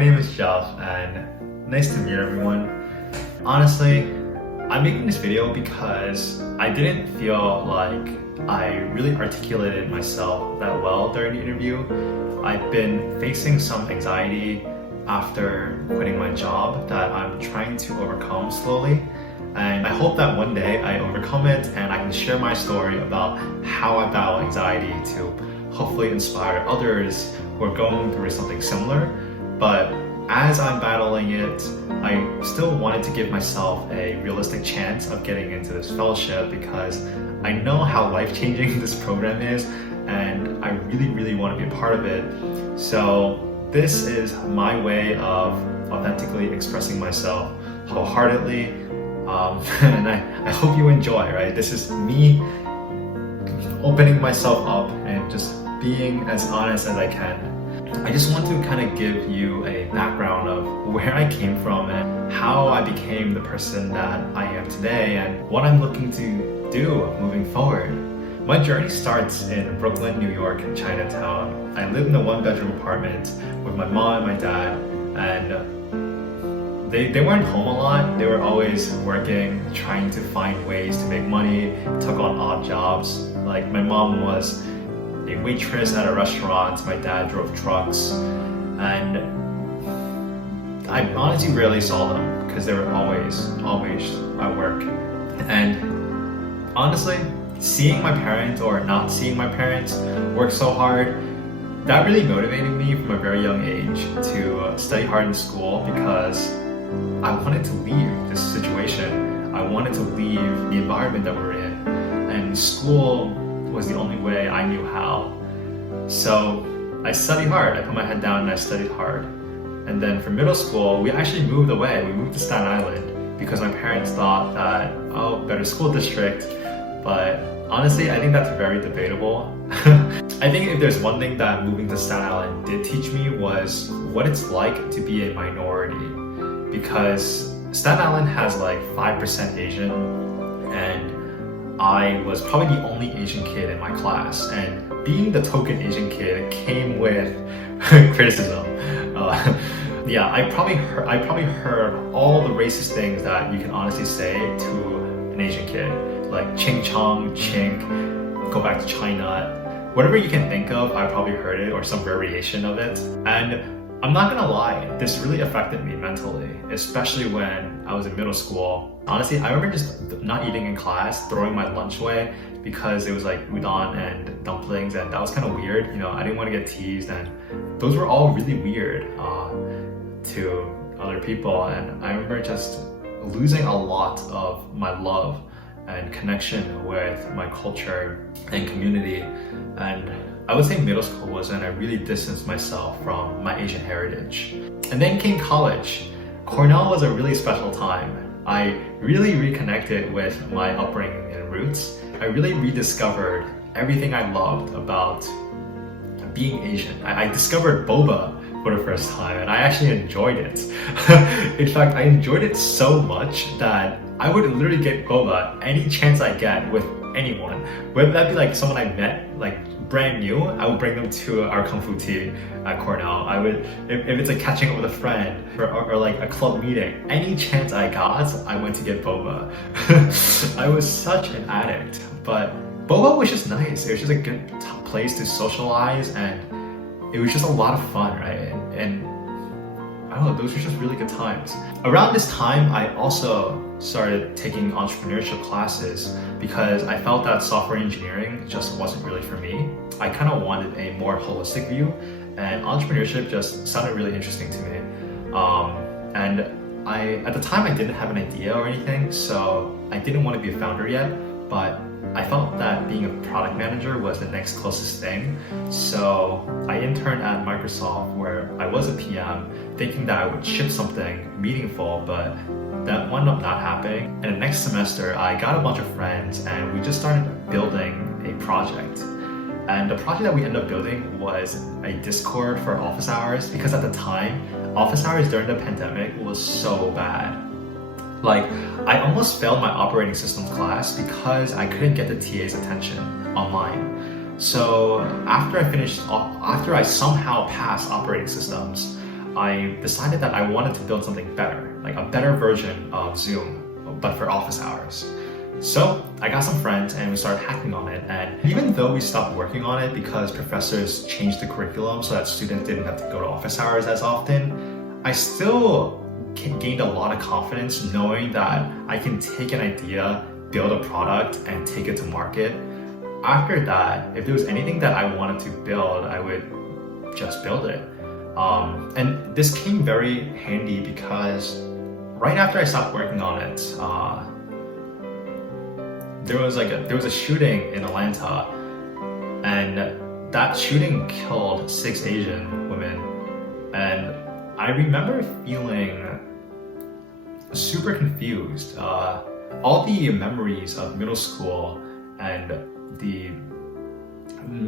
name is Jeff and nice to meet everyone. Honestly, I'm making this video because I didn't feel like I really articulated myself that well during the interview. I've been facing some anxiety after quitting my job that I'm trying to overcome slowly. And I hope that one day I overcome it and I can share my story about how I battle anxiety to hopefully inspire others who are going through something similar. But as I'm battling it, I still wanted to give myself a realistic chance of getting into this fellowship because I know how life-changing this program is and I really want to be a part of it. So this is my way of authentically expressing myself wholeheartedly, and I hope you enjoy, right? This is me opening myself up and just being as honest as I can. I just want to kind of give you a background of where I came from and how I became the person that I am today and what I'm looking to do moving forward. My journey starts in Brooklyn, New York, in Chinatown. I lived in a one-bedroom apartment with my mom and my dad, and they weren't home a lot. They were always working, trying to find ways to make money, took on odd jobs. Like my mom was a waitress at a restaurant, my dad drove trucks, and I honestly rarely saw them because they were always at work. And honestly, seeing my parents or not seeing my parents work so hard, that really motivated me from a very young age to study hard in school because I wanted to leave this situation. I wanted to leave the environment that we're in, and school was the only way I knew how. So I studied hard. I put my head down and I studied hard. And then for middle school, we actually moved away. We moved to Staten Island because my parents thought that, oh, better school district. But honestly, I think that's very debatable. I think if there's one thing that moving to Staten Island did teach me was what it's like to be a minority. Because Staten Island has like 5% Asian, and I was probably the only Asian kid in my class, and being the token Asian kid came with criticism. Yeah, I probably heard all the racist things that you can honestly say to an Asian kid, like ching chong, chink, go back to China, whatever you can think of. I probably heard it or some variation of it, and I'm not gonna lie, this really affected me mentally, especially when I was in middle school. Honestly, I remember just not eating in class, throwing my lunch away because it was like udon and dumplings, and that was kind of weird. You know, I didn't want to get teased, and those were all really weird to other people. And I remember just losing a lot of my love and connection with my culture and community. And I would say middle school was when I really distanced myself from my Asian heritage. And then came college. Cornell was a really special time. I really reconnected with my upbringing and roots. I really rediscovered everything I loved about being Asian. I discovered boba for the first time, and I actually enjoyed it. In fact, I enjoyed it so much that I would literally get boba any chance I get with anyone. Whether that be like someone I met, like brand new, I would bring them to our Kung Fu tea at Cornell. I would, if it's like catching up with a friend or like a club meeting, any chance I got, I went to get boba. I was such an addict, but boba was just nice. It was just a good place to socialize, and it was just a lot of fun, right? And I don't know, those were just really good times. Around this time, I also started taking entrepreneurship classes because I felt that software engineering just wasn't really for me. I kind of wanted a more holistic view, and entrepreneurship just sounded really interesting to me. And at the time I didn't have an idea or anything, so I didn't want to be a founder yet, but I felt that being a product manager was the next closest thing. So I interned at Microsoft where I was a PM, thinking that I would ship something meaningful, but that wound up not happening. And the next semester, I got a bunch of friends and we just started building a project. And the project that we ended up building was a Discord for office hours, because at the time, office hours during the pandemic was so bad. Like, I almost failed my operating systems class because I couldn't get the TA's attention online. So after I somehow passed operating systems, I decided that I wanted to build something better, like a better version of Zoom, but for office hours. So I got some friends and we started hacking on it, and even though we stopped working on it because professors changed the curriculum so that students didn't have to go to office hours as often, I still gained a lot of confidence knowing that I can take an idea, build a product, and take it to market. After that, if there was anything that I wanted to build, I would just build it. And this came very handy because right after I stopped working on it, there was a shooting in Atlanta, and that shooting killed 6 Asian women. And I remember feeling super confused. All the memories of middle school and the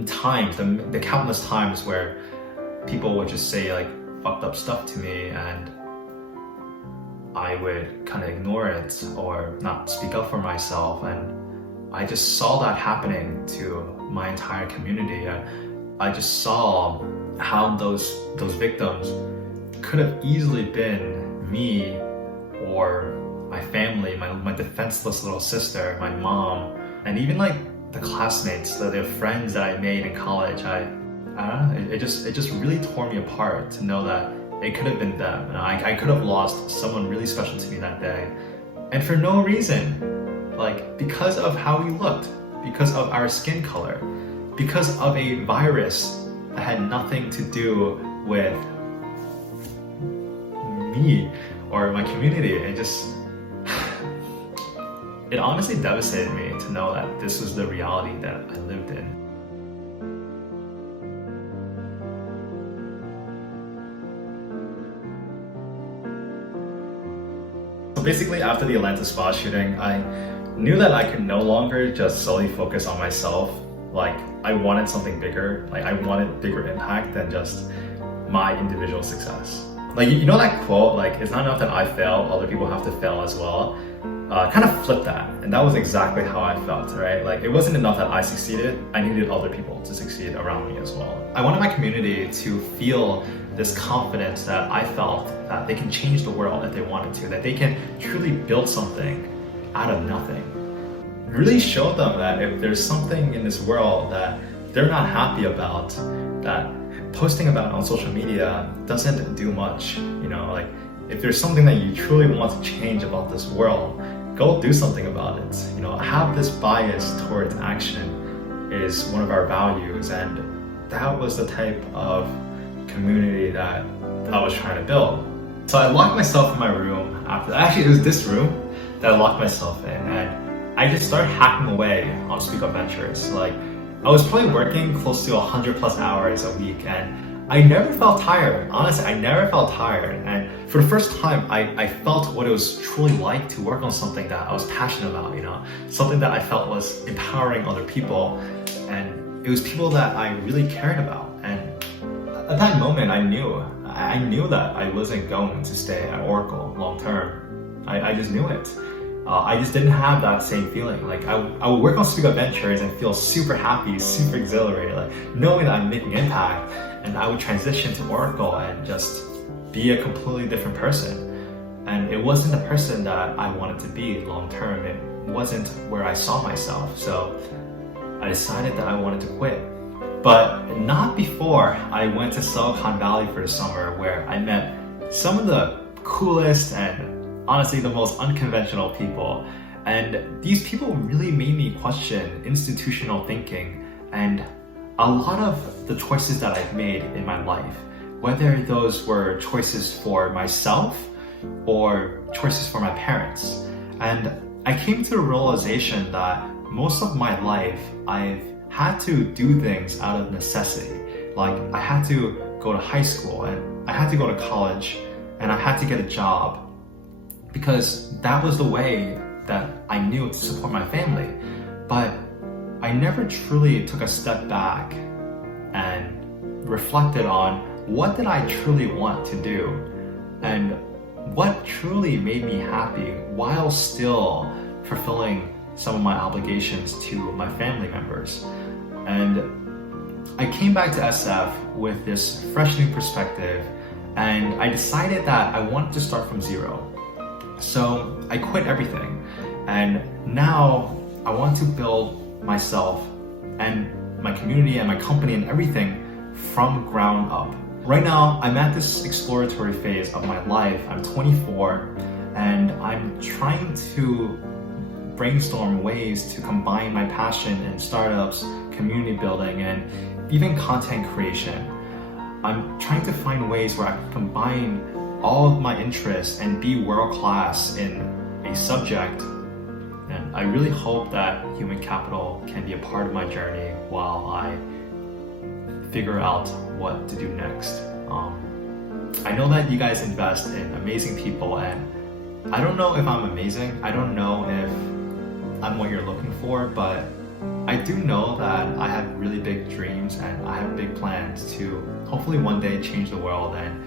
times, the countless times where people would just say like fucked up stuff to me and I would kind of ignore it or not speak up for myself, and I just saw that happening to my entire community. I just saw how those victims could have easily been me or my family, my defenseless little sister, my mom, and even like the classmates, the friends that I made in college. I don't know, it just really tore me apart to know that it could have been them. And I could have lost someone really special to me that day, and for no reason, like because of how we looked, because of our skin color, because of a virus that had nothing to do with me or my community. It honestly devastated me to know that this was the reality that I lived in. So basically, after the Atlanta spa shooting, I knew that I could no longer just solely focus on myself. Like, I wanted something bigger. Like, I wanted bigger impact than just my individual success. Like, you know that quote, like, it's not enough that I fail, other people have to fail as well. Kind of flip that, and that was exactly how I felt, right? Like, it wasn't enough that I succeeded, I needed other people to succeed around me as well. I wanted my community to feel this confidence that I felt that they can change the world if they wanted to, that they can truly build something out of nothing. Really show them that if there's something in this world that they're not happy about, that posting about it on social media doesn't do much. You know, like, if there's something that you truly want to change about this world, go do something about it. You know, have this bias towards action is one of our values, and that was the type of community that I was trying to build. So I locked myself in my room after, actually it was this room that I locked myself in, and I just started hacking away on Speak Up Ventures. Like, I was probably working close to 100+ hours a week, and I never felt tired. Honestly, I never felt tired. And for the first time, I felt what it was truly like to work on something that I was passionate about, you know, something that I felt was empowering other people. And it was people that I really cared about. And at that moment, I knew that I wasn't going to stay at Oracle long term. I just knew it. I just didn't have that same feeling. Like, I would work on Speak Up Ventures and feel super happy, super exhilarated, like knowing that I'm making impact. And I would transition to Oracle and just be a completely different person. And it wasn't the person that I wanted to be long term. It wasn't where I saw myself. So I decided that I wanted to quit. But not before I went to Silicon Valley for the summer, where I met some of the coolest and honestly the most unconventional people. And these people really made me question institutional thinking and a lot of the choices that I've made in my life, whether those were choices for myself or choices for my parents. And I came to the realization that most of my life I've had to do things out of necessity. Like, I had to go to high school, and I had to go to college, and I had to get a job because that was the way that I knew to support my family. But I never truly took a step back and reflected on what did I truly want to do and what truly made me happy while still fulfilling some of my obligations to my family members. And I came back to SF with this fresh new perspective, and I decided that I wanted to start from zero. So I quit everything, and now I want to build myself and my community and my company and everything from ground up. Right now, I'm at this exploratory phase of my life. I'm 24, and I'm trying to brainstorm ways to combine my passion in startups, community building, and even content creation. I'm trying to find ways where I can combine all of my interests and be world-class in a subject. And I really hope that Human Capital can be a part of my journey while I figure out what to do next. I know that you guys invest in amazing people, and I don't know if I'm amazing. I don't know if I'm what you're looking for, but I do know that I have really big dreams and I have big plans to hopefully one day change the world and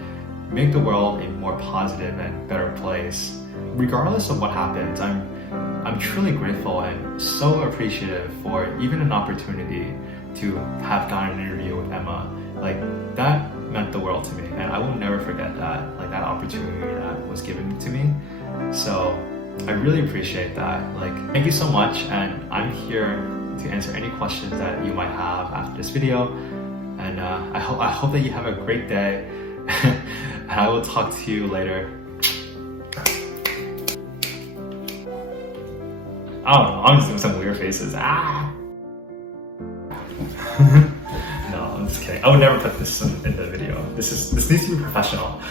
make the world a more positive and better place. Regardless of what happens, I'm truly grateful and so appreciative for even an opportunity to have gotten an interview with Emma. Like, that meant the world to me, and I will never forget that, like, that opportunity that was given to me. So I really appreciate that. Like, thank you so much, and I'm here to answer any questions that you might have after this video. And I hope that you have a great day, and I will talk to you later. I don't know, I'm just doing some weird faces. Ah! No, I'm just kidding. I would never put this in the video. This needs to be professional.